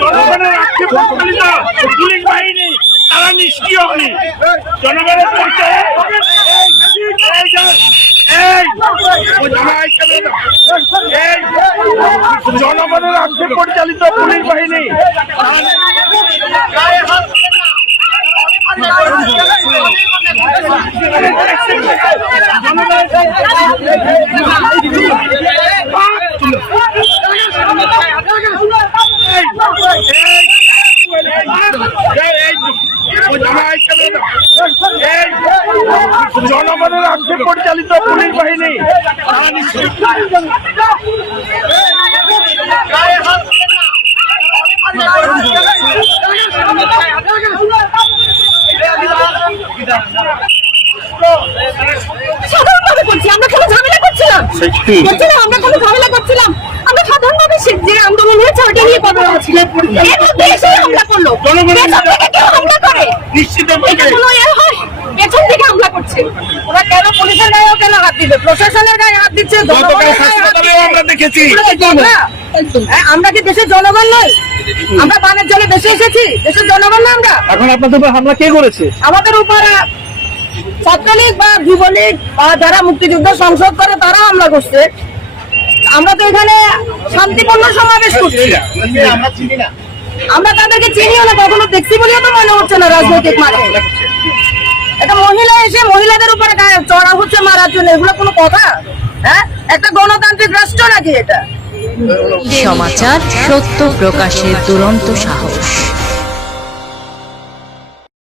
জনগণের আক্ষেপ পরিচালিত পুলিশ বাহিনী তারা নিষ্ক্রিয় হয়নি। জনগণের জনগণের আক্ষেপ পরিচালিত পুলিশ বাহিনী জনগণের আক্ষেপ পরিচালিত পুলিশ বাহিনী। আমরা কোনো ঝামেলা করছিলাম। আমরা কোনো ঝামেলা করছিলাম। আমরা সাধারণভাবে সে- যে আন্দোলন হয়েছে ওটা নিয়ে কথা বলছি। এর মধ্যে এসে হামলা করল নিশ্চিত এটা কোনো এ হয় পেছন থেকে হামলা করছে ওরা কেন পুলিশের গায়েও কেন হাত দিবে? প্রশাসনের গায়ে হাত দিচ্ছে দিচ্ছে। আমরা দেখেছি। কি আমরা? হ্যাঁ, কি দেশের জনগণ নই? আমরা বানের জলে বেশি এসেছি? দেশের জনগণ না আমরা? এখন আপনাদের উপর হামলা কে করেছে? আমাদের উপরে ছাত্রলীগ বা যুবলীগ বা যারা মুক্তিযুদ্ধ সংসদ করে তারা হামলা করছে। আমরা তো এখানে শান্তিপূর্ণ সমাবেশ করছি। আমরা তাদেরকে চিনিও না কখনো দেখছি বলেও তো মনে হচ্ছে না রাজনৈতিক মাঠে। এসে মহিলাদের উপরে চড়া হচ্ছে মারার জন্য। এগুলো কোনো কথা? হ্যাঁ? একটা গণতান্ত্রিক রাষ্ট্র নাকি এটা? সমাচার, সত্য প্রকাশের দুরন্ত সাহস।